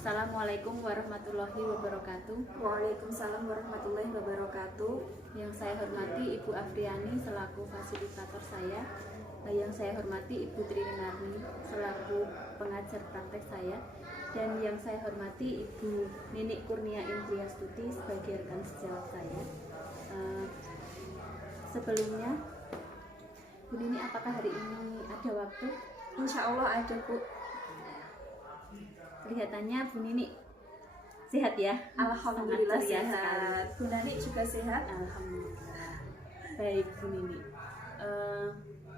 Assalamualaikum warahmatullahi wabarakatuh. Waalaikumsalam warahmatullahi wabarakatuh. Yang saya hormati Ibu Afriani selaku fasilitator saya. Yang saya hormati Ibu Trininarni selaku pengajar praktek saya. Dan yang saya hormati Ibu Ninik Kurnia Indriastuti sebagai rekan sejawat saya. Sebelumnya, Bu Nini, apakah hari ini ada waktu? Insya Allah ada, Bu. Kelihatannya Bu Nini sehat ya? Alhamdulillah Sangat ceria sehat. Bu Nani juga sehat. Alhamdulillah. Baik Bu Nini.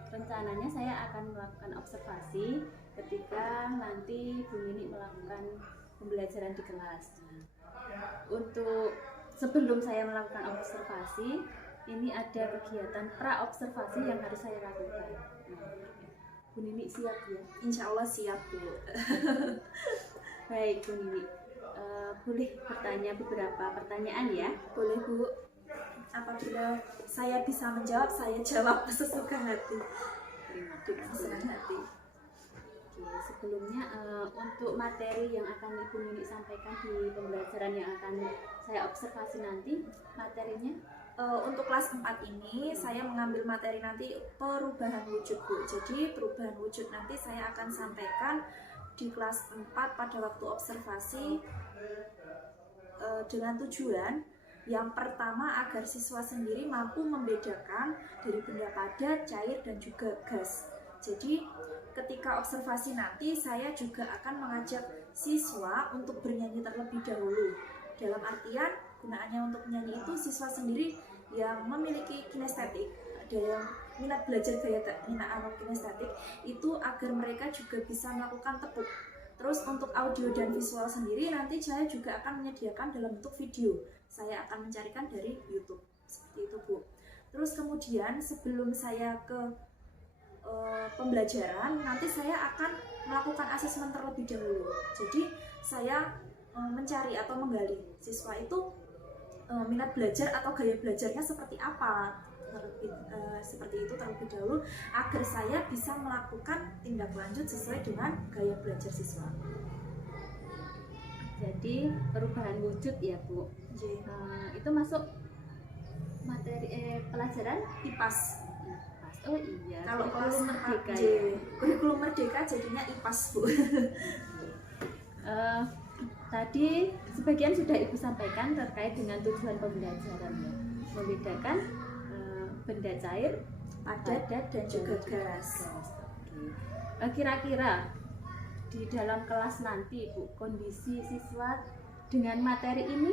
Rencananya saya akan melakukan observasi ketika nanti Bu Nini melakukan pembelajaran di kelas. Untuk sebelum saya melakukan observasi, ini ada kegiatan pra-observasi yang harus saya lakukan. Bu Nini siap ya? Insya Allah siap, Bu. Baik Bu Nini, boleh bertanya beberapa pertanyaan ya? Boleh, Bu. Apabila saya bisa menjawab, saya jawab sesuka hati. Terima Dengan senang hati. Oke, sebelumnya untuk materi yang akan Ibu Nini sampaikan di pembelajaran yang akan saya observasi nanti, materinya Untuk kelas 4 ini saya mengambil materi nanti perubahan wujud, Bu. Jadi perubahan wujud nanti saya akan sampaikan di kelas 4 pada waktu observasi dengan tujuan yang pertama agar siswa sendiri mampu membedakan dari benda padat, cair, dan juga gas. Jadi ketika observasi nanti saya juga akan mengajak siswa untuk bernyanyi terlebih dahulu. Dalam artian gunaannya untuk menyanyi itu siswa sendiri yang memiliki kinestetik, ada yang minat belajar gaya kinestetik itu agar mereka juga bisa melakukan tepuk. Terus untuk audio dan visual sendiri nanti saya juga akan menyediakan dalam bentuk video. Saya akan mencarikan dari YouTube seperti itu, Bu. Terus kemudian sebelum saya ke pembelajaran nanti saya akan melakukan asesmen terlebih dahulu. Jadi saya mencari atau menggali siswa itu minat belajar atau gaya belajarnya seperti apa, seperti itu terlebih dahulu agar saya bisa melakukan tindak lanjut sesuai dengan gaya belajar siswa. jadi perubahan wujud ya Bu. Itu masuk materi pelajaran IPAS. Oh iya, Kalau kelas kurikulum merdeka J, ya. kurikulum merdeka jadinya IPAS, Bu. Tadi sebagian sudah Ibu sampaikan terkait dengan tujuan pembelajaran ya, membedakan benda cair, Padat dan juga gas. Oke. Kira-kira di dalam kelas nanti Bu, kondisi siswa dengan materi ini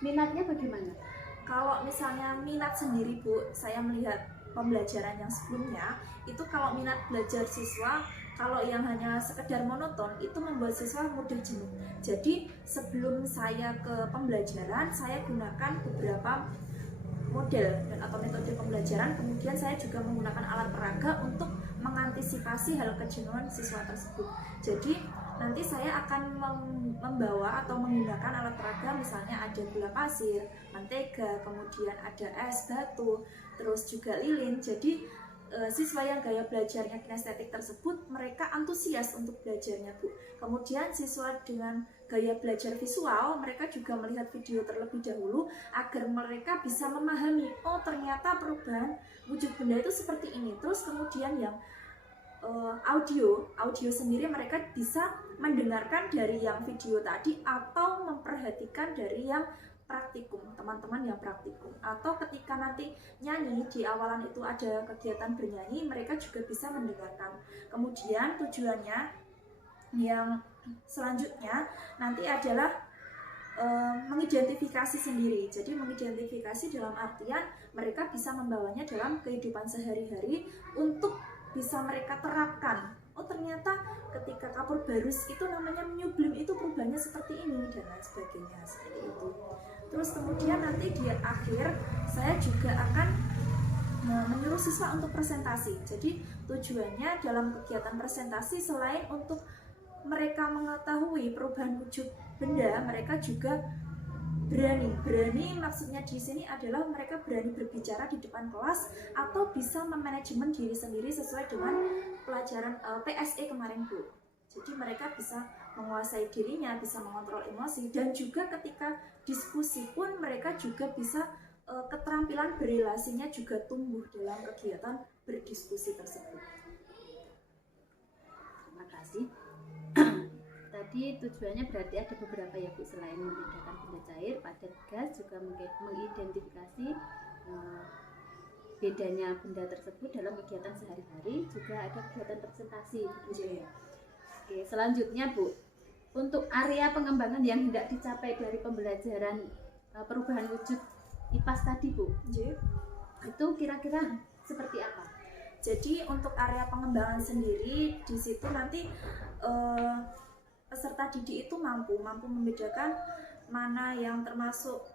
minatnya bagaimana? Kalau misalnya minat sendiri, Bu, saya melihat pembelajaran yang sebelumnya itu kalau minat belajar siswa kalau yang hanya sekedar monoton itu membuat siswa mudah jenuh. Jadi sebelum saya ke pembelajaran saya gunakan beberapa model dan atau metode pembelajaran, kemudian saya juga menggunakan alat peraga untuk mengantisipasi hal kejenuhan siswa tersebut. Jadi nanti saya akan membawa atau menggunakan alat peraga, misalnya ada gula pasir, mentega, kemudian ada es batu, terus juga lilin. Jadi siswa yang gaya belajarnya kinestetik tersebut mereka antusias untuk belajarnya, Bu. Kemudian siswa dengan gaya belajar visual mereka juga melihat video terlebih dahulu agar mereka bisa memahami, oh ternyata perubahan wujud benda itu seperti ini. Terus kemudian yang audio sendiri mereka bisa mendengarkan dari yang video tadi atau memperhatikan dari yang praktikum, teman-teman yang praktikum. Atau ketika nanti nyanyi di awalan itu ada kegiatan bernyanyi, mereka juga bisa mendengarkan. Kemudian tujuannya yang selanjutnya nanti adalah mengidentifikasi sendiri. Jadi mengidentifikasi dalam artian mereka bisa membawanya dalam kehidupan sehari-hari untuk bisa mereka terapkan. Oh ternyata ketika kapur barus itu namanya menyublim itu perubahannya seperti ini dan lain sebagainya, seperti itu. Terus kemudian nanti di akhir saya juga akan menyuruh siswa untuk presentasi. Jadi tujuannya dalam kegiatan presentasi selain untuk mereka mengetahui perubahan wujud benda, mereka juga berani maksudnya di sini adalah mereka berani berbicara di depan kelas atau bisa memanajemen diri sendiri sesuai dengan pelajaran PSE kemarin, Bu. Jadi mereka bisa menguasai dirinya, bisa mengontrol emosi, dan juga ketika diskusi pun mereka juga bisa keterampilan berrelasinya juga tumbuh dalam kegiatan berdiskusi tersebut. Terima kasih. Tadi tujuannya berarti ada beberapa ya Bu, selain membedakan benda cair, padat, gas, juga mengidentifikasi bedanya benda tersebut dalam kegiatan sehari-hari, juga ada kegiatan presentasi. Yeah. Oke, selanjutnya Bu, untuk area pengembangan yang hendak dicapai dari pembelajaran perubahan wujud IPAS tadi Bu, Yeah. itu kira-kira seperti apa? Jadi untuk area pengembangan sendiri di situ nanti peserta didik itu mampu membedakan mana yang termasuk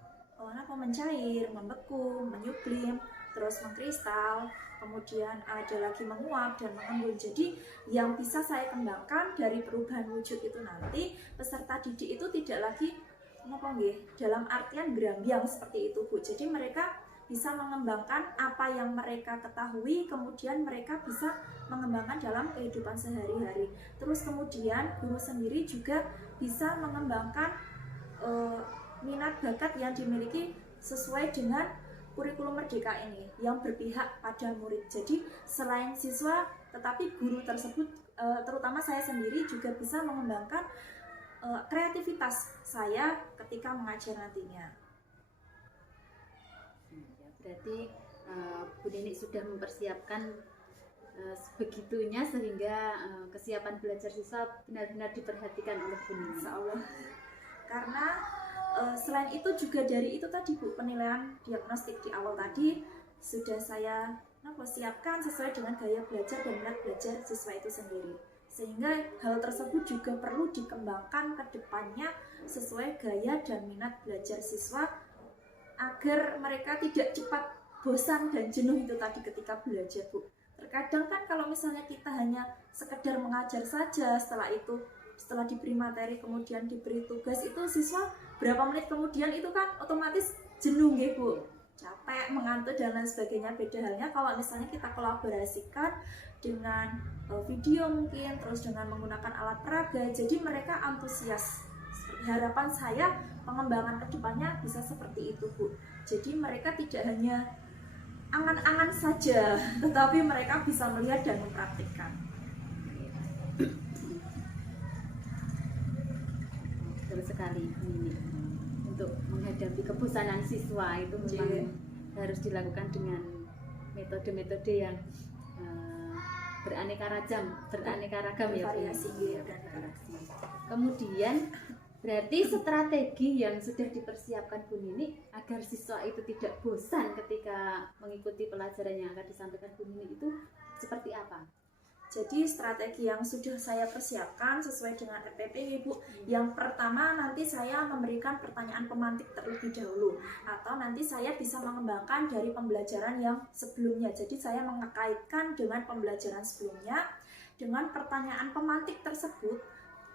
mencair, membeku, menyublim, terus mengkristal, kemudian ada lagi menguap dan mengembun. Jadi yang bisa saya kembangkan dari perubahan wujud itu nanti peserta didik itu tidak lagi dalam artian gerambiang seperti itu Bu. Jadi mereka bisa mengembangkan apa yang mereka ketahui, kemudian mereka bisa mengembangkan dalam kehidupan sehari-hari. Terus kemudian guru sendiri juga bisa mengembangkan minat bakat yang dimiliki sesuai dengan kurikulum Merdeka ini yang berpihak pada murid. Jadi selain siswa, tetapi guru tersebut, terutama saya sendiri juga bisa mengembangkan kreativitas saya ketika mengajar nantinya. Berarti Bu Nini sudah mempersiapkan sebegitunya sehingga kesiapan belajar siswa benar-benar diperhatikan oleh Bu Nini. Insya Allah. Karena selain itu juga dari itu tadi Bu, penilaian diagnostik di awal tadi sudah saya siapkan sesuai dengan gaya belajar dan minat belajar siswa itu sendiri. Sehingga hal tersebut juga perlu dikembangkan ke depannya sesuai gaya dan minat belajar siswa agar mereka tidak cepat bosan dan jenuh itu tadi ketika belajar Bu. Terkadang kan kalau misalnya kita hanya sekedar mengajar saja, setelah diberi materi kemudian diberi tugas, itu siswa berapa menit kemudian itu kan otomatis jenuh ya Bu, capek, mengantuk dan lain sebagainya. Beda halnya kalau misalnya kita kolaborasikan dengan video mungkin, terus dengan menggunakan alat peraga, jadi mereka antusias. Harapan saya pengembangan kedepannya bisa seperti itu Bu. Jadi mereka tidak hanya angan-angan saja, tetapi mereka bisa melihat dan mempraktikkan. Betul sekali ini. Untuk menghadapi kebosanan siswa itu memang harus dilakukan dengan metode-metode yang beraneka ragam ya, variasi. Kemudian berarti strategi yang sudah dipersiapkan Bu Nini agar siswa itu tidak bosan ketika mengikuti pelajaran yang akan disampaikan Bu Nini itu seperti apa? Jadi strategi yang sudah saya persiapkan sesuai dengan RPP Bu. Yang pertama nanti saya memberikan pertanyaan pemantik terlebih dahulu, atau nanti saya bisa mengembangkan dari pembelajaran yang sebelumnya. Jadi saya mengkaitkan dengan pembelajaran sebelumnya dengan pertanyaan pemantik tersebut.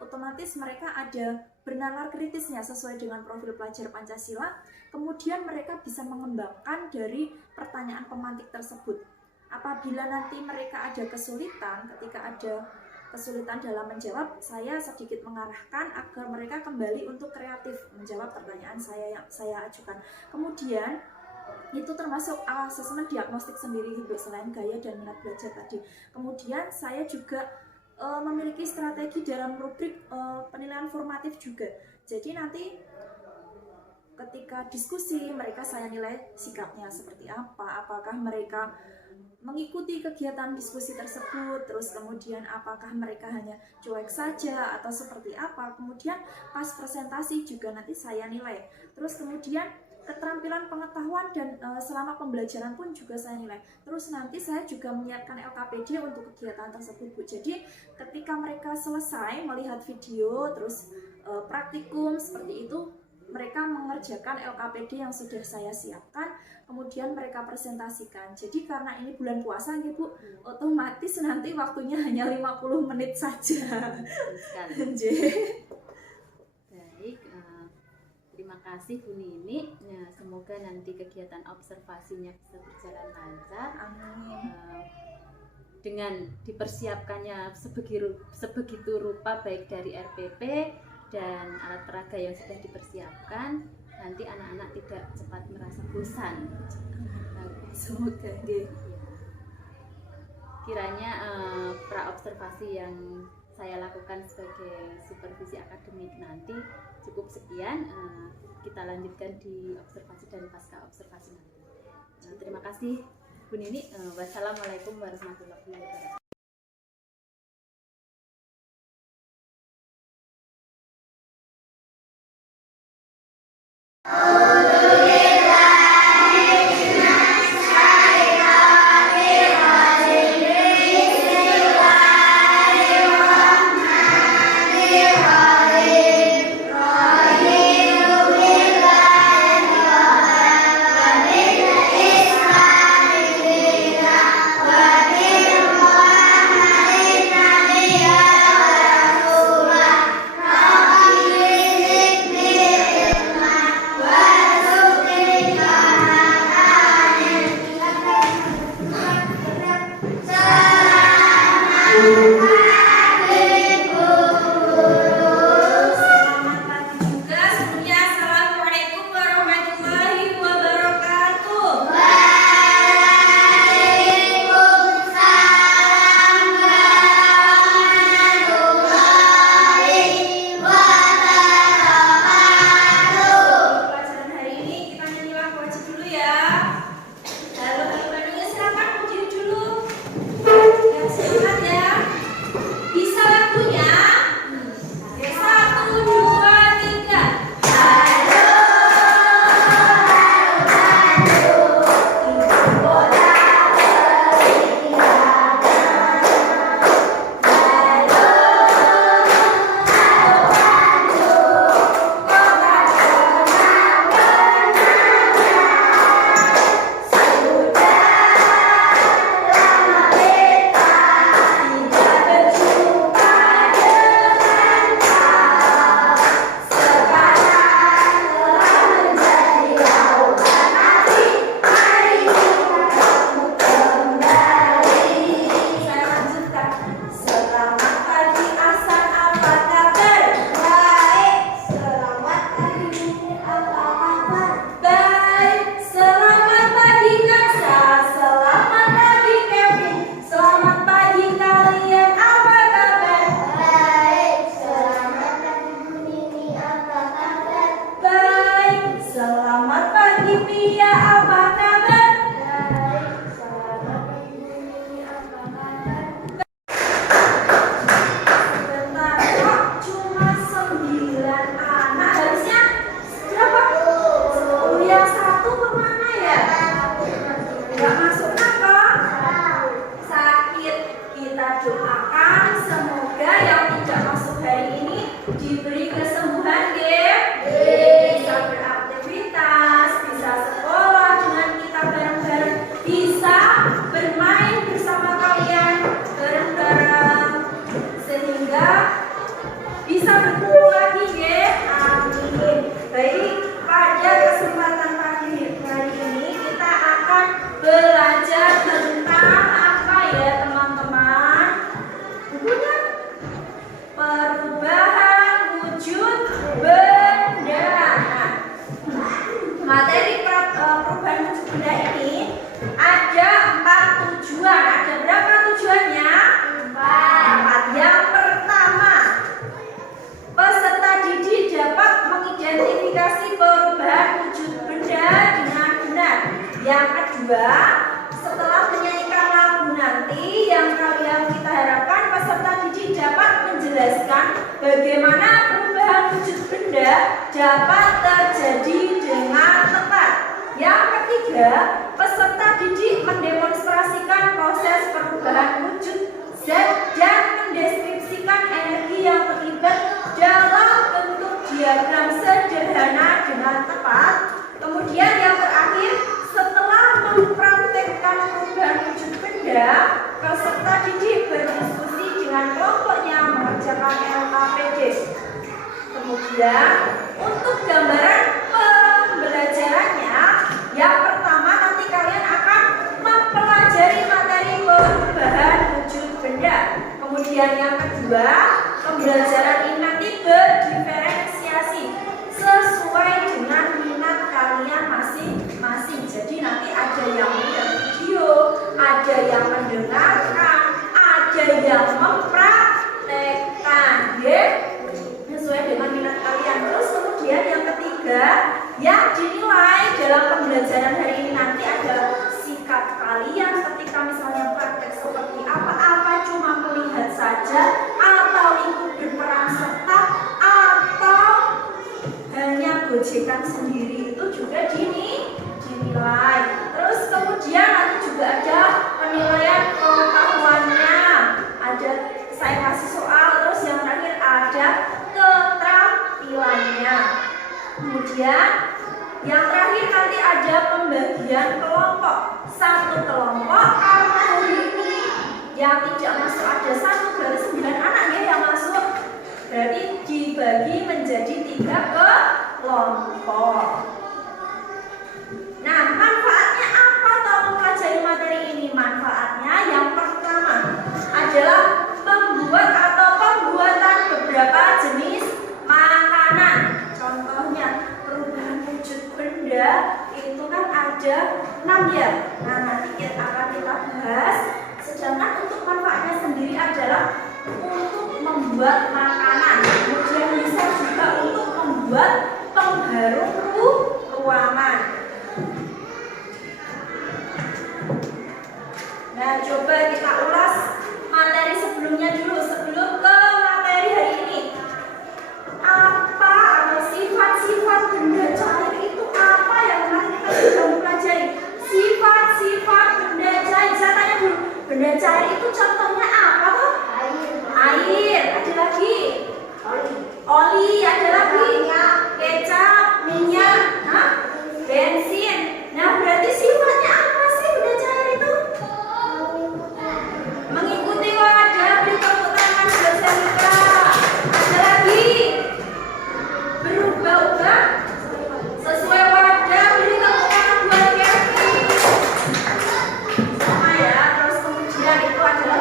Otomatis mereka ada bernalar kritisnya sesuai dengan profil pelajar Pancasila. Kemudian mereka bisa mengembangkan dari pertanyaan pemantik tersebut. Apabila nanti mereka ada kesulitan, ketika ada kesulitan dalam menjawab, saya sedikit mengarahkan agar mereka kembali untuk kreatif menjawab pertanyaan saya yang saya ajukan. Kemudian itu termasuk asesmen diagnostik sendiri Bu, selain gaya dan minat belajar tadi. Kemudian saya juga memiliki strategi dalam rubrik penilaian formatif juga. Jadi nanti ketika diskusi mereka saya nilai sikapnya seperti apa, apakah mereka mengikuti kegiatan diskusi tersebut, terus kemudian apakah mereka hanya cuek saja atau seperti apa. Kemudian pas presentasi juga nanti saya nilai. Terus kemudian keterampilan pengetahuan dan selama pembelajaran pun juga saya nilai. Terus nanti saya juga menyiapkan LKPD untuk kegiatan tersebut Bu. Jadi ketika mereka selesai melihat video terus praktikum seperti itu, mereka mengerjakan LKPD yang sudah saya siapkan, kemudian mereka presentasikan. Jadi karena ini bulan puasa ya Bu, otomatis nanti waktunya hanya 50 menit saja. Baik, terima kasih Bu Nini. Nah, semoga nanti kegiatan observasinya bisa berjalan lancar. Amin. dengan dipersiapkannya sebegitu rupa baik dari RPP dan alat peraga yang sudah dipersiapkan, nanti anak-anak tidak cepat merasa bosan. Semoga kiranya pra-observasi yang saya lakukan sebagai supervisi akademik nanti cukup sekian. Kita lanjutkan di observasi dan pasca observasi nanti. Terima kasih Bu Nini. Wassalamualaikum warahmatullahi wabarakatuh. Setelah menyanyikan lagu nanti, yang kita harapkan peserta didik dapat menjelaskan bagaimana perubahan wujud benda dapat terjadi dengan tepat. Yang ketiga, peserta didik mendemonstrasikan proses perubahan wujud zat dan mendeskripsikan energi yang terlibat dalam bentuk diagram sederhana dengan tepat. Kemudian yang terakhir, setelah mempraktekkan perubahan wujud benda, peserta didik berdiskusi dengan kelompoknya mengerjakan LKPD. Kemudian untuk gambaran pembelajarannya, yang pertama nanti kalian akan mempelajari materi perubahan Kemudian yang kedua, pembelajaran ini nanti berdiferensiasi sesuai dengan minat kalian masing-masing. Jadi nanti ada yang melihat video, ada yang mendengarkan, ada yang mempraktekkan, ya, sesuai dengan minat kalian. Terus kemudian yang ketiga, yang dinilai dalam pembelajaran hari ini nanti adalah sikap kalian ketika misalnya praktek seperti apa cuma melihat saja atau ikut berperan serta atau hanya gojekan sendiri, itu juga dinilai. Terus kemudian nanti juga ada penilaian pengetahuannya, ada saya kasih soal, terus yang terakhir ada keterampilannya. Kemudian yang terakhir nanti ada pembagian kelompok. Satu kelompok karena hari ini yang tidak masuk ada 1 dari 9 anak ya yang masuk, berarti dibagi menjadi 3 kelompok. Nah, manfaatnya apa kalau mempelajari materi ini? Manfaatnya yang pertama adalah membuat atau pembuatan beberapa jenis makanan. Contohnya perubahan wujud benda itu kan ada 6 ya. Nah, nanti akan kita bahas. Sedangkan untuk manfaatnya sendiri adalah untuk membuat makanan. Kemudian bisa juga untuk membuat pengharum ruangan. Nah, coba kita ulas materi sebelumnya dulu sebelum ke materi hari ini. Apa atau sifat-sifat benda cair itu apa yang nanti kita sudah mempelajari? Sifat-sifat benda cair. Saya tanya dulu, benda cair itu contohnya apa tuh? Air. Ada lagi? Oli. Ada lagi? Kecap, minyak, bensin. Nah, berarti sifatnya apa sih benda cair itu? Mengikuti wadah, beri tepuk tangan buat Selika. Ada lagi? Berubah-ubah sesuai wadah, beri tepuk tangan buat Kevin. Sama ya. Terus kemudian itu adalah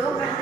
Allah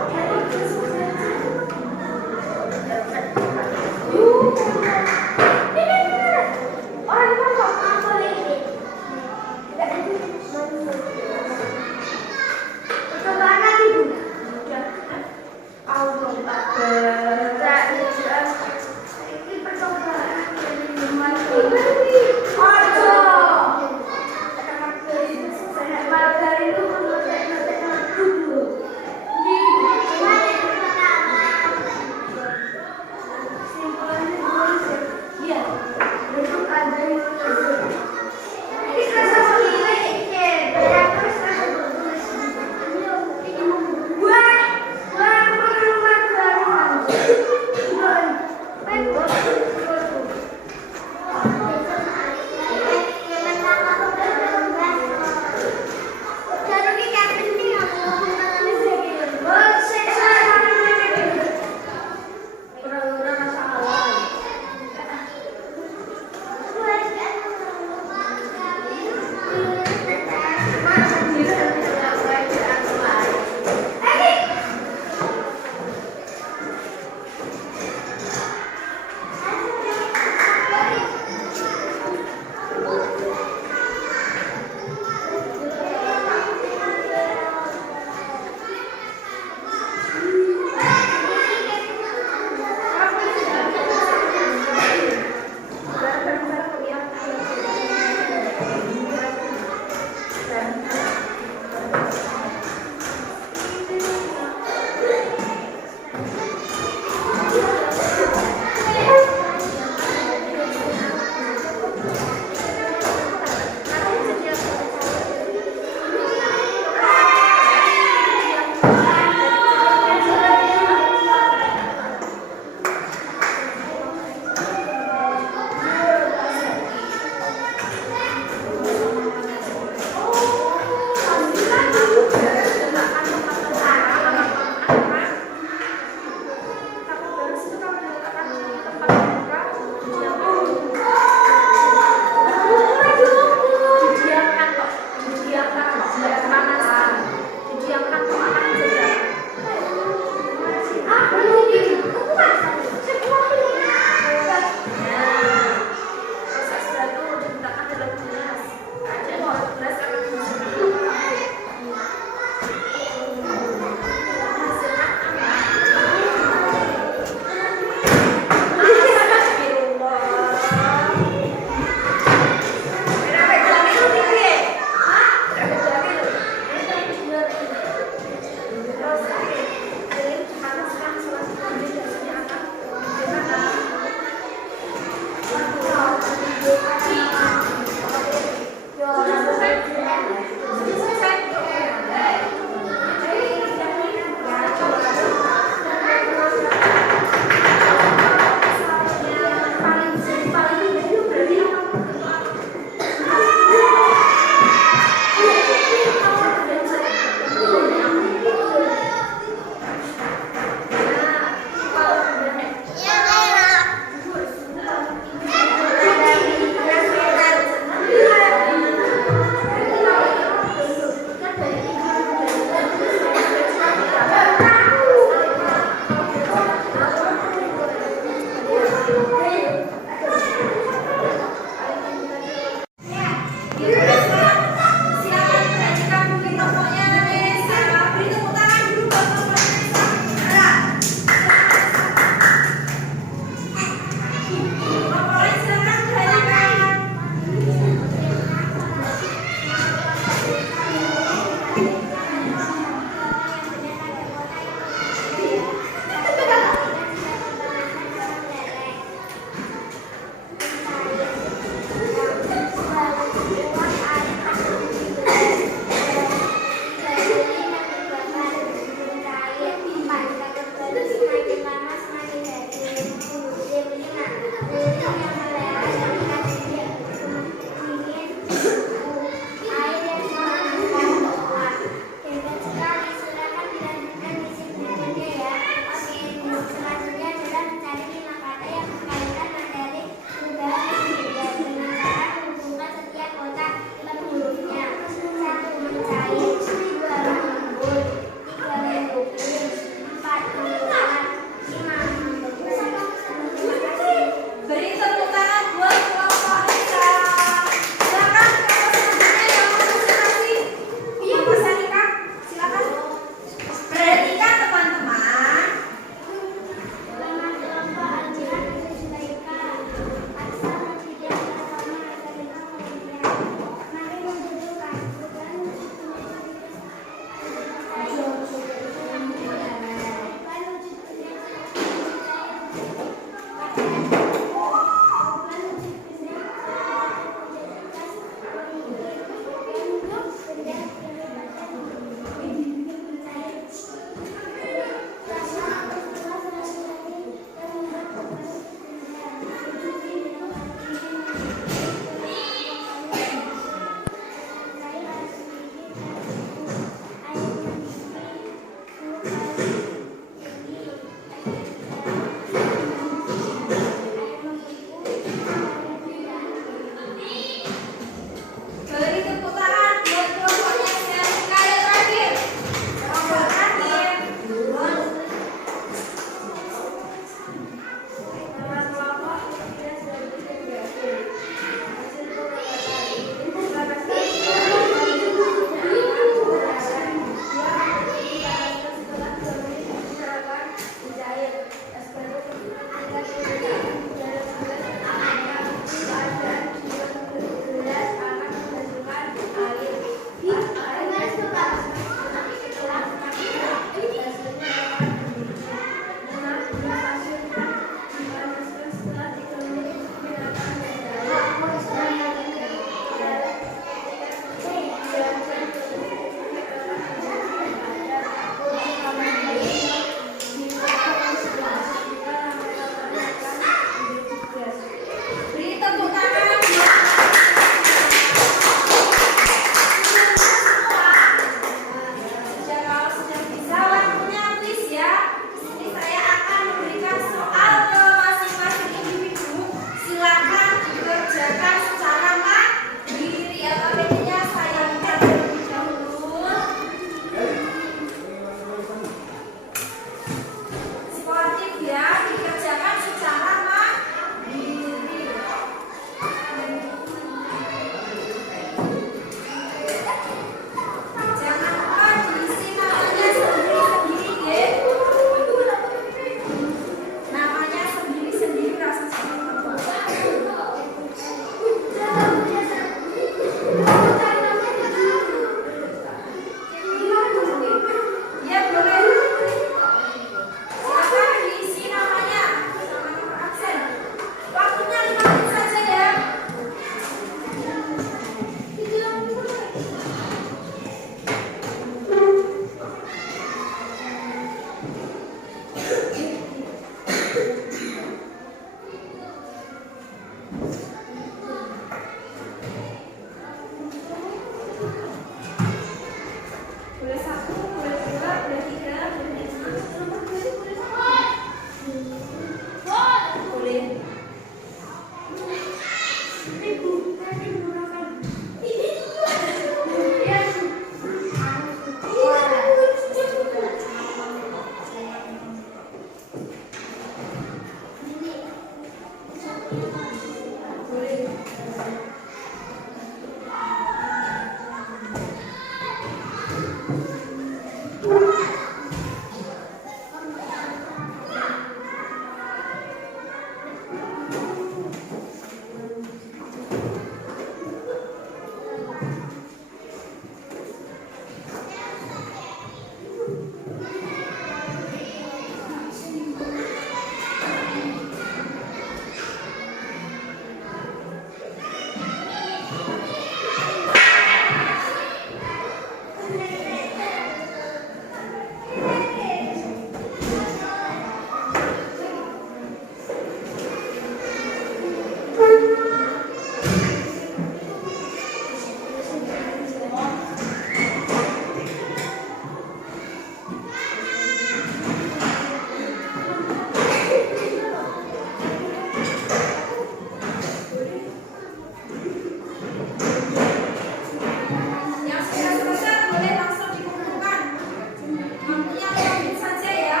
Yang sudah selesai boleh langsung dikumpulkan. Waktunya 5 menit saja ya.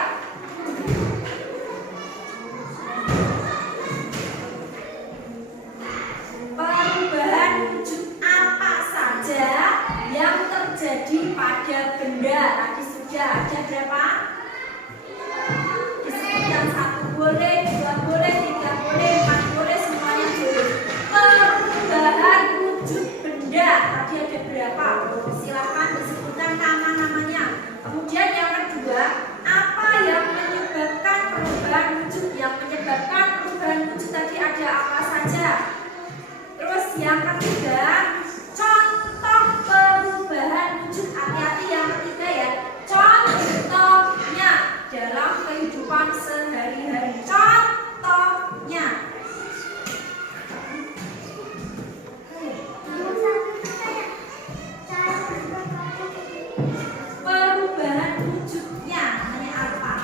Perubahan wujud apa saja yang terjadi pada benda? Tadi sudah ada berapa? Disebutkan 1 boleh, 2 boleh, 3 boleh, 4 boleh, semuanya boleh. Perubahan wujud benda tadi ada berapa? Silahkan disebutkan nama-namanya. Kemudian yang kedua, apa yang menyebabkan perubahan wujud? Yang menyebabkan perubahan wujud tadi ada apa saja? Terus yang ketiga, contoh perubahan wujud. Hati-hati yang ketiga ya. Contohnya dalam kehidupan sehari-hari. Contohnya. Perubahan wujudnya namanya apa?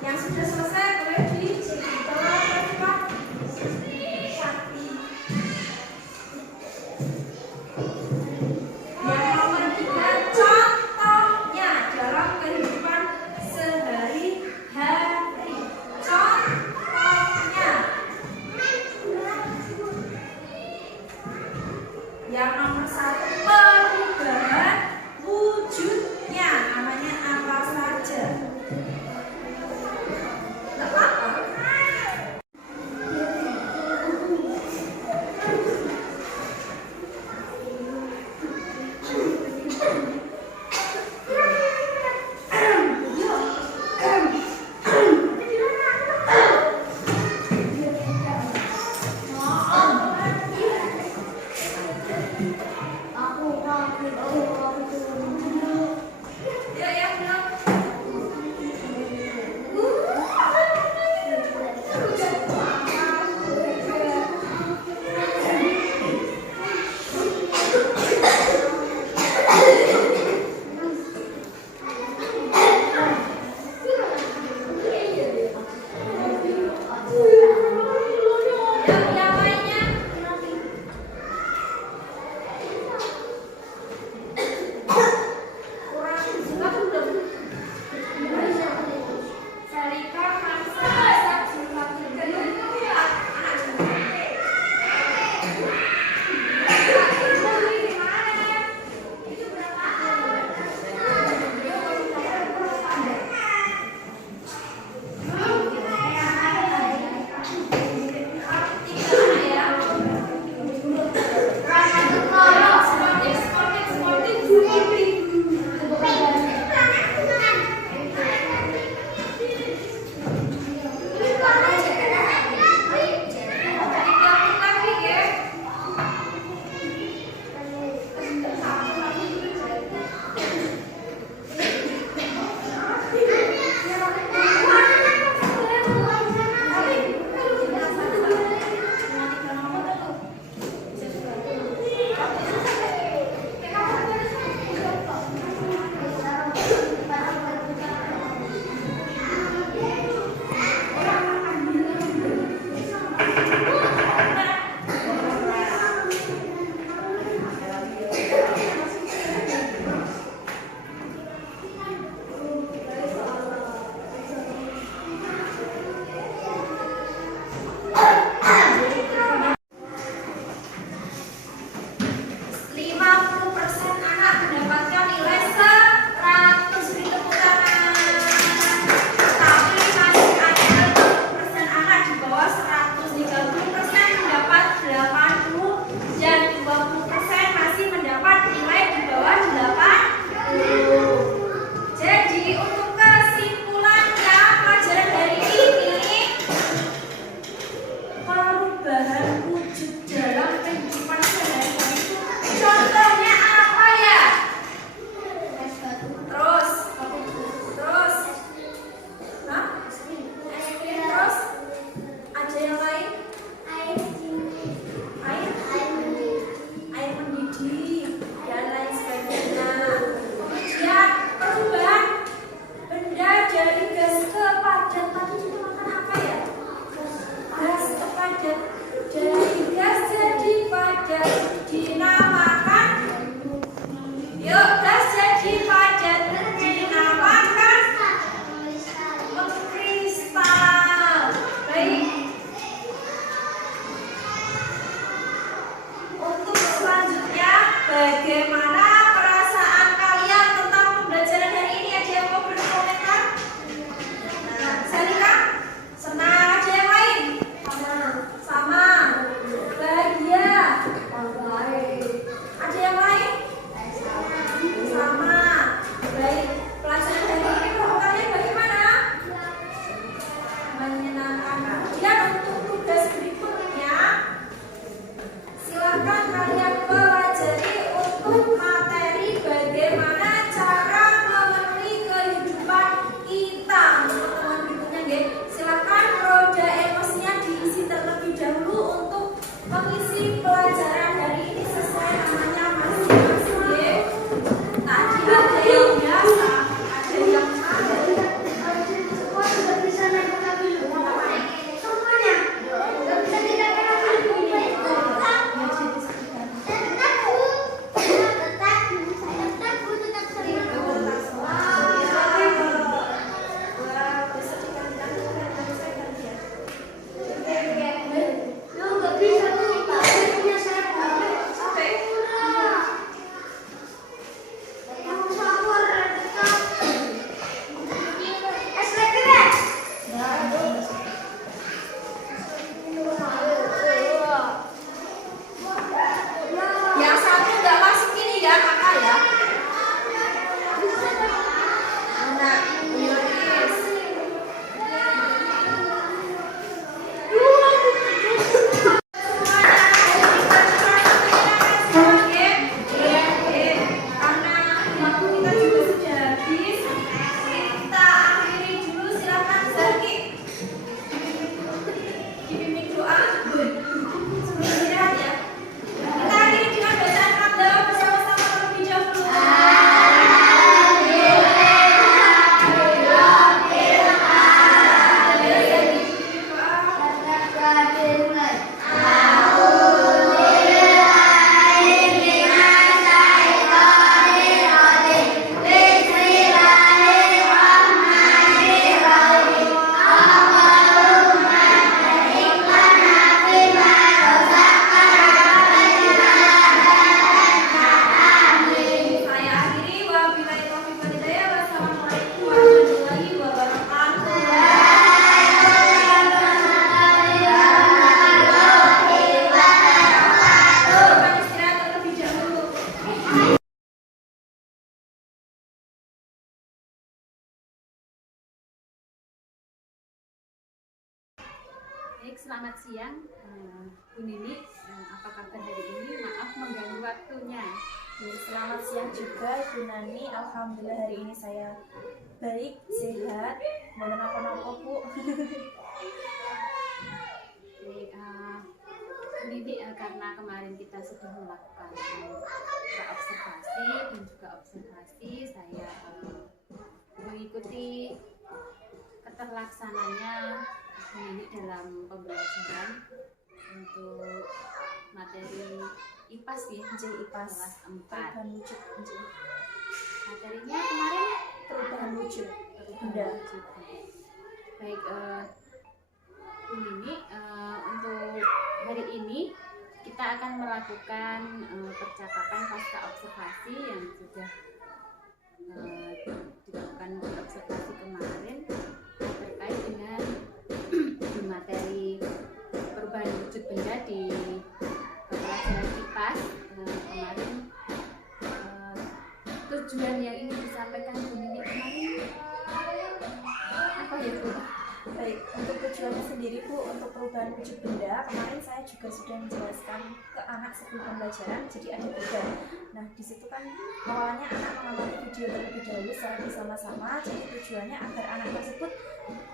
Yang sudah selesai boleh ditelurkan. Yang nomor 3, contohnya dalam kehidupan sehari-hari. selamat siang Bu Nini. Apa kabar hari ini? Maaf mengganggu waktunya. Selamat siang juga Ibu Nani. Alhamdulillah hari ini saya baik, sehat, nggak kenapa-napa Bu. Bu Nini, karena kemarin kita sudah melakukan observasi dan juga observasi, saya mengikuti keterlaksananya Bu Nini dalam pembelajaran untuk materi IPAS ya, IPAS kelas 4. perubahan wujud. Materinya kemarin Perubahan wujud. benda. Baik, Bu Nini, untuk hari ini kita akan melakukan percakapan pasca observasi yang sudah dilakukan di observasi kemarin terkait dengan materi perubahan wujud benda di pelajaran IPAS. Kemarin tujuan yang ingin disampaikan Bu Nini kemarin apa ya Bu? Baik, untuk tujuannya sendiri Bu, untuk perubahan wujud benda, kemarin saya juga sudah menjelaskan ke anak sebelum pembelajaran, jadi ada 3. Nah, di situ kan awalnya anak mengamati video terlebih dahulu secara bersama-sama, jadi tujuannya agar anak tersebut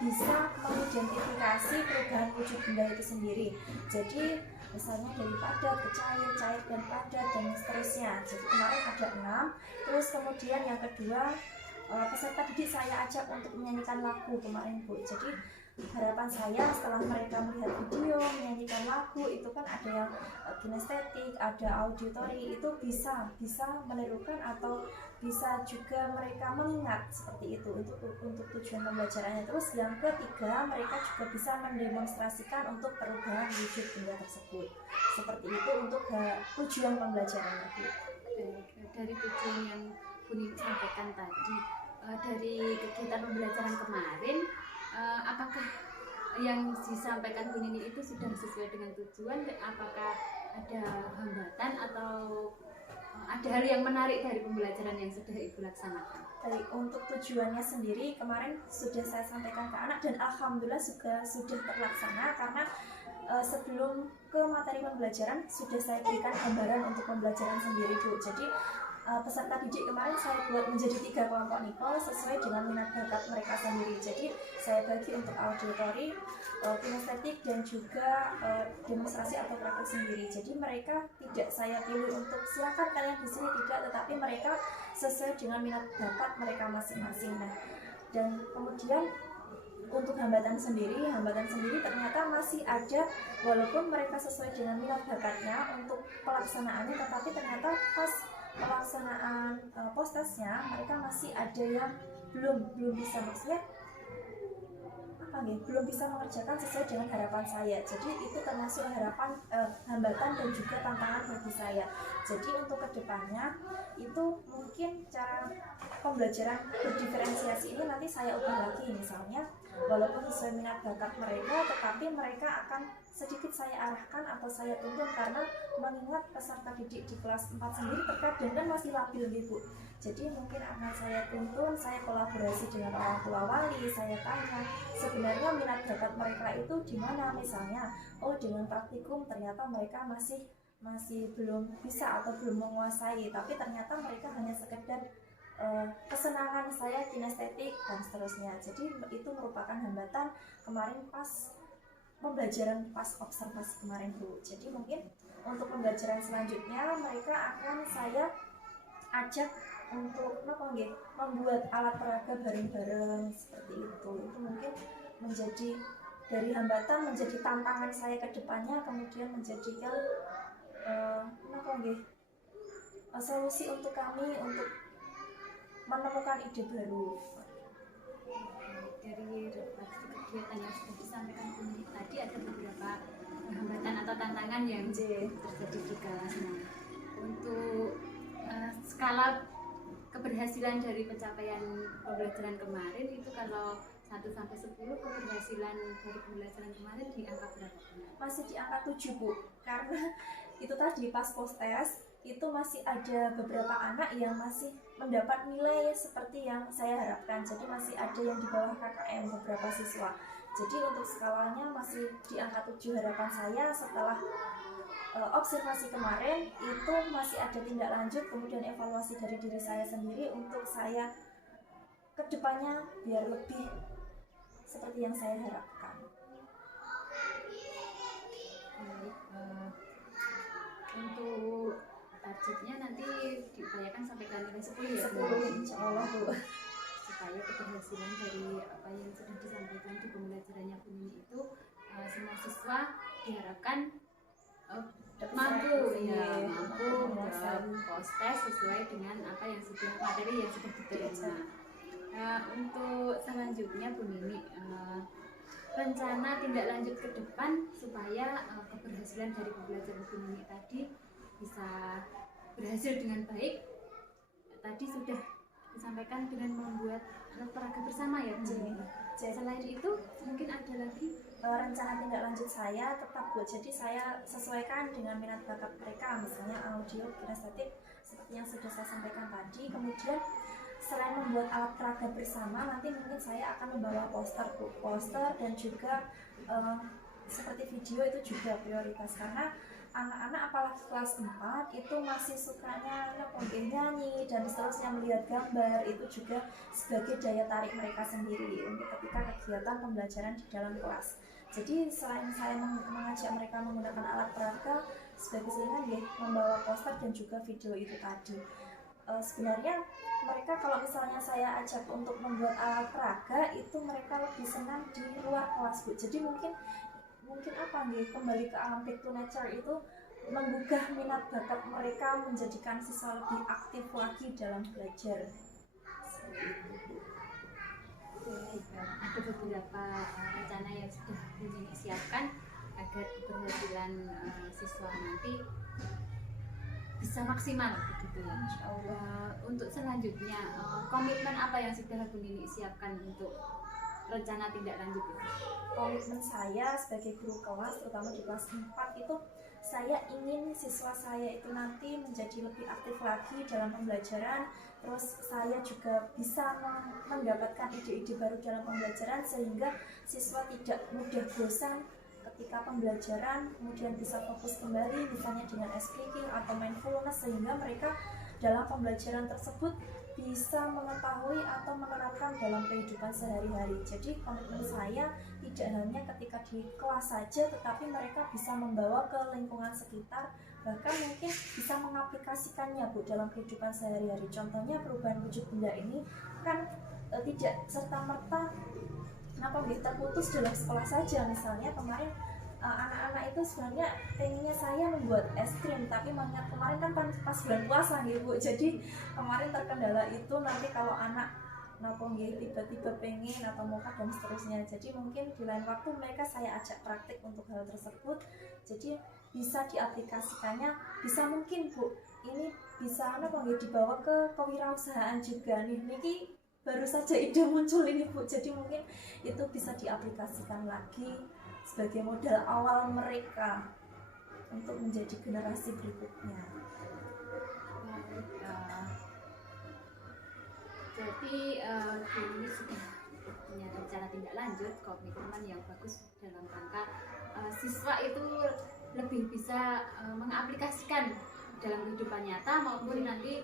bisa mengidentifikasi perubahan wujud benda itu sendiri. Jadi, misalnya dari padat ke cair, cair dan padat, dan seterusnya. Jadi kemarin ada 6, terus kemudian yang kedua, peserta didik saya ajak untuk menyanyikan lagu kemarin Bu. Jadi harapan saya setelah mereka melihat video menyanyikan lagu itu kan ada yang kinestetik, ada auditory, itu bisa menirukan atau bisa juga mereka mengingat seperti itu untuk tujuan pembelajarannya. Terus yang ketiga, mereka juga bisa mendemonstrasikan untuk perubahan wujud benda tersebut. Seperti itu untuk tujuan pembelajarannya Bu. Dari tujuan yang Bu Nini sampaikan tadi, dari kegiatan pembelajaran kemarin, apakah yang disampaikan Bu Nini itu sudah sesuai dengan tujuan? Apakah ada hambatan atau ada hal yang menarik dari pembelajaran yang sudah Ibu laksanakan? Baik, untuk tujuannya sendiri kemarin sudah saya sampaikan ke anak dan alhamdulillah juga sudah terlaksana karena sebelum ke materi pembelajaran sudah saya berikan gambaran untuk pembelajaran sendiri Bu. Jadi peserta didik kemarin saya buat menjadi 3 kelompok nipol sesuai dengan minat bakat mereka sendiri. Jadi saya bagi untuk auditory, kinestetik dan juga demonstrasi atau praktek sendiri. Jadi mereka tidak saya pilih untuk silakan kalian di sini, tidak, tetapi mereka sesuai dengan minat bakat mereka masing-masing. Nah, dan kemudian untuk hambatan sendiri ternyata masih ada, walaupun mereka sesuai dengan minat bakatnya untuk pelaksanaannya, tetapi ternyata pas pelaksanaan post-testnya mereka masih ada yang belum bisa, maksudnya belum bisa mengerjakan sesuai dengan harapan saya. Jadi itu termasuk hambatan dan juga tantangan bagi saya. Jadi untuk kedepannya itu mungkin cara pembelajaran berdiferensiasi ini nanti saya ubah lagi, misalnya walaupun sesuai minat bakat mereka, tetapi mereka akan sedikit saya arahkan atau saya tuntun karena mengingat peserta didik di kelas 4 sendiri terkadang kan masih labil Bu. Jadi mungkin akan saya tuntun, saya kolaborasi dengan orang tua wali, saya tanya sebenarnya minat bakat mereka itu di mana, misalnya dengan praktikum ternyata mereka masih belum bisa atau belum menguasai, tapi ternyata mereka hanya sekedar kesenangan saya kinestetik dan seterusnya. Jadi itu merupakan hambatan kemarin pas pembelajaran pas observasi kemarin Bu. Jadi mungkin untuk pembelajaran selanjutnya mereka akan saya ajak untuk membuat alat peraga bareng-bareng seperti itu. Itu mungkin menjadi dari hambatan menjadi tantangan saya ke depannya, kemudian menjadikan solusi untuk kami untuk menemukan ide baru. Dari refleksi kegiatan yang sudah disampaikan Bu Nini tadi, ada beberapa hambatan atau tantangan yang terjadi di kelasnya. Untuk skala keberhasilan dari pencapaian pembelajaran kemarin itu, kalau 1 sampai 10 keberhasilan dari pembelajaran kemarin di angka berapa? Masih di angka 7 Bu, karena itu tadi pas post test itu masih ada beberapa anak yang masih mendapat nilai seperti yang saya harapkan. Jadi masih ada yang di bawah KKM beberapa siswa. Jadi untuk skalanya masih di angka 7. Harapan saya setelah observasi kemarin itu masih ada tindak lanjut, kemudian evaluasi dari diri saya sendiri untuk saya kedepannya biar lebih seperti yang saya harapkan. Baik, untuk targetnya nanti diupayakan sampai ke nilai 10 ya, 10 insya Allah Bu. supaya keberhasilan dari apa yang sudah disampaikan di pembelajarannya Bu Nini itu semua siswa diharapkan mampu menjawab post-test sesuai dengan apa yang sudah materi yang sudah diterima. Untuk selanjutnya Bu Nini, rencana tindak lanjut ke depan supaya keberhasilan dari pembelajaran Bu Nini tadi bisa berhasil dengan baik. Tadi sudah disampaikan dengan membuat alat peraga bersama ya Bu Nini. Selain itu mungkin ada lagi rencana tindak lanjut saya tetap Bu. Jadi saya sesuaikan dengan minat bakat mereka, misalnya audio, kinestetik seperti yang sudah saya sampaikan tadi. Kemudian selain membuat alat peraga bersama, nanti mungkin saya akan membawa poster Bu. Poster dan juga seperti video itu juga prioritas, karena anak-anak apalagi kelas 4 itu masih sukanya nyanyi dan seterusnya, melihat gambar itu juga sebagai daya tarik mereka sendiri untuk ketika kegiatan pembelajaran di dalam kelas. Jadi selain saya mengajak mereka menggunakan alat peraga, sebagai selingan ya membawa poster dan juga video itu tadi. Sebenarnya mereka kalau misalnya saya ajak untuk membuat alat peraga itu mereka lebih senang di luar kelas Bu. Jadi mungkin apa nih, kembali ke alam back to nature itu menggugah minat bakat mereka, menjadikan siswa lebih aktif lagi dalam belajar. Ada beberapa rencana yang sudah Bu Nini siapkan agar keberhasilan siswa nanti bisa maksimal begitu ya. Untuk selanjutnya komitmen apa yang sudah Bu Nini siapkan untuk rencana tindak lanjut itu? Komitmen saya sebagai guru kelas, terutama di kelas 4 itu saya ingin siswa saya itu nanti menjadi lebih aktif lagi dalam pembelajaran. Terus saya juga bisa mendapatkan ide-ide baru dalam pembelajaran sehingga siswa tidak mudah bosan ketika pembelajaran, kemudian bisa fokus kembali misalnya dengan speaking atau mindfulness, sehingga mereka dalam pembelajaran tersebut bisa mengetahui atau menerapkan dalam kehidupan sehari-hari. Jadi komitmen saya tidak hanya ketika di kelas saja, tetapi mereka bisa membawa ke lingkungan sekitar, bahkan mungkin bisa mengaplikasikannya Bu dalam kehidupan sehari-hari. Contohnya perubahan wujud benda ini kan tidak serta-merta terputus dalam sekolah saja. Misalnya kemarin anak-anak itu sebenarnya pengennya saya membuat es krim, tapi mengingat kemarin kan pas bulan puasa nih Bu, jadi kemarin terkendala itu. Nanti kalau anak tiba-tiba pengen atau mau dan seterusnya, jadi mungkin di lain waktu mereka saya ajak praktik untuk hal tersebut, jadi bisa diaplikasikannya. Bisa mungkin Bu ini bisa dibawa ke kewirausahaan juga nih. Niki baru saja ide muncul ini Bu, jadi mungkin itu bisa diaplikasikan lagi sebagai modal awal mereka untuk menjadi generasi berikutnya. Jadi ini sudah punya rencana tindak lanjut, komitmen yang bagus dalam rangka siswa itu lebih bisa mengaplikasikan dalam kehidupan nyata maupun nanti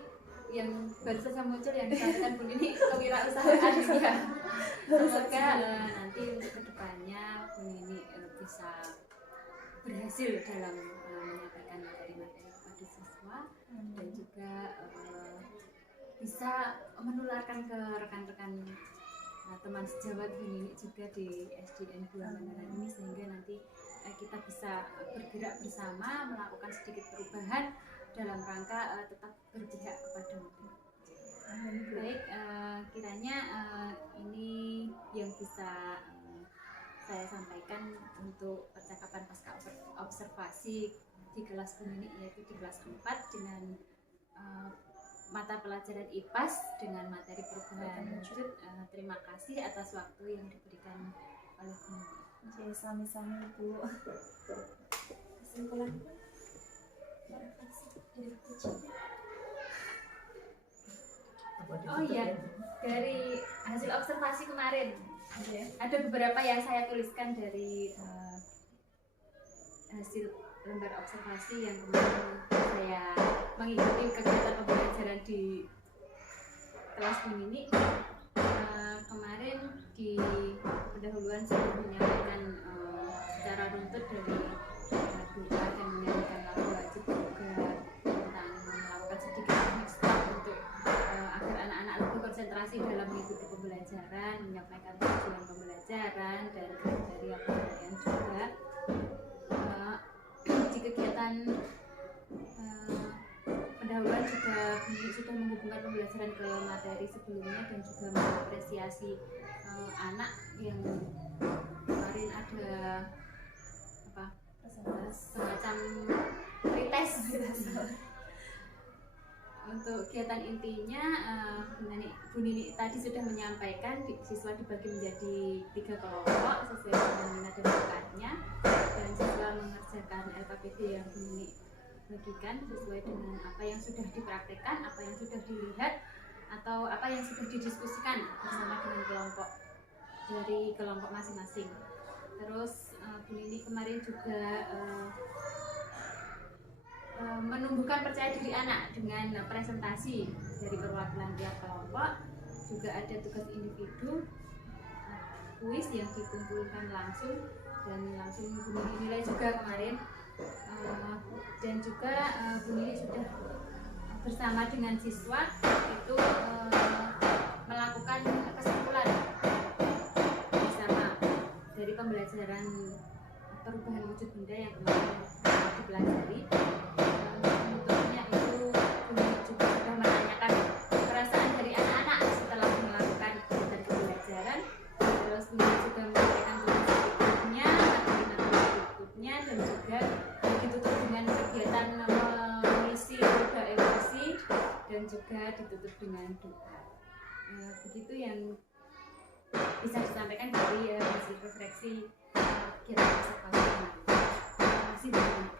yang baru saja muncul yang disampaikan Bu Nini, kewirausahaan ya. Semoga nanti untuk kedepannya Bu Nini bisa berhasil dalam menyampaikan materi-materi kepada siswa dan juga bisa menularkan ke rekan-rekan teman sejawat Bu Nini juga di SDN 2 Mandaran ini, sehingga nanti kita bisa bergerak bersama melakukan sedikit perubahan dalam rangka tetap berpihak kepada murid. Baik, kiranya ini yang bisa saya sampaikan untuk percakapan pasca observasi di kelas Bu Nini, yaitu di kelas 4 dengan mata pelajaran IPAS dengan materi perubahan wujud. Terima kasih atas waktu yang diberikan oleh Bu Nini. Sami-sami Bu. Kesimpulan oh iya, dari hasil observasi kemarin Ada beberapa yang saya tuliskan dari hasil lembar observasi yang kemarin saya mengikuti kegiatan pembelajaran di kelas Bu Nini. Kemarin di pendahuluan saya menyampaikan secara runtut dari doa dan menyanyikan lagu wajib juga tentang melakukan sedikit stop untuk agar anak-anak lebih konsentrasi dalam mengikuti pembelajaran, menyampaikan tujuan pembelajaran dan kriteria penilaian juga. Di kegiatan pendahuluan juga sudah menghubungkan pembelajaran ke materi sebelumnya dan juga mengapresiasi anak yang kemarin ada semacam pretest untuk kegiatan intinya. Bu Nini tadi sudah menyampaikan siswa dibagi menjadi 3 kelompok sesuai dengan minat dan bakatnya, dan siswa mengerjakan LKPD yang Bu Nini bagikan sesuai dengan apa yang sudah dipraktekkan, apa yang sudah dilihat, atau apa yang sudah didiskusikan bersama dengan kelompok dari kelompok masing-masing. Terus Bu Nini kemarin juga menumbuhkan percaya diri anak dengan presentasi dari perwakilan tiap kelompok. Juga ada tugas individu, kuis yang dikumpulkan langsung dan langsung Bu Nini nilai juga kemarin. Dan juga Bu Nini sudah bersama dengan siswa itu melakukan kesimpulan bersama dari pembelajaran perubahan wujud benda yang kemarin dipelajari. Tentunya itu Bu Nini juga sudah menanyakan perasaan dari anak-anak setelah melakukan kegiatan pembelajaran. Terus Bu Nini juga menyampaikan tugas berikutnya, materi berikutnya, dan juga ditutup dengan kegiatan mengisi roda emosi dan juga ditutup dengan doa. Begitu yang bisa disampaikan dari hasil refleksi kegiatan observasi. Terima kasih.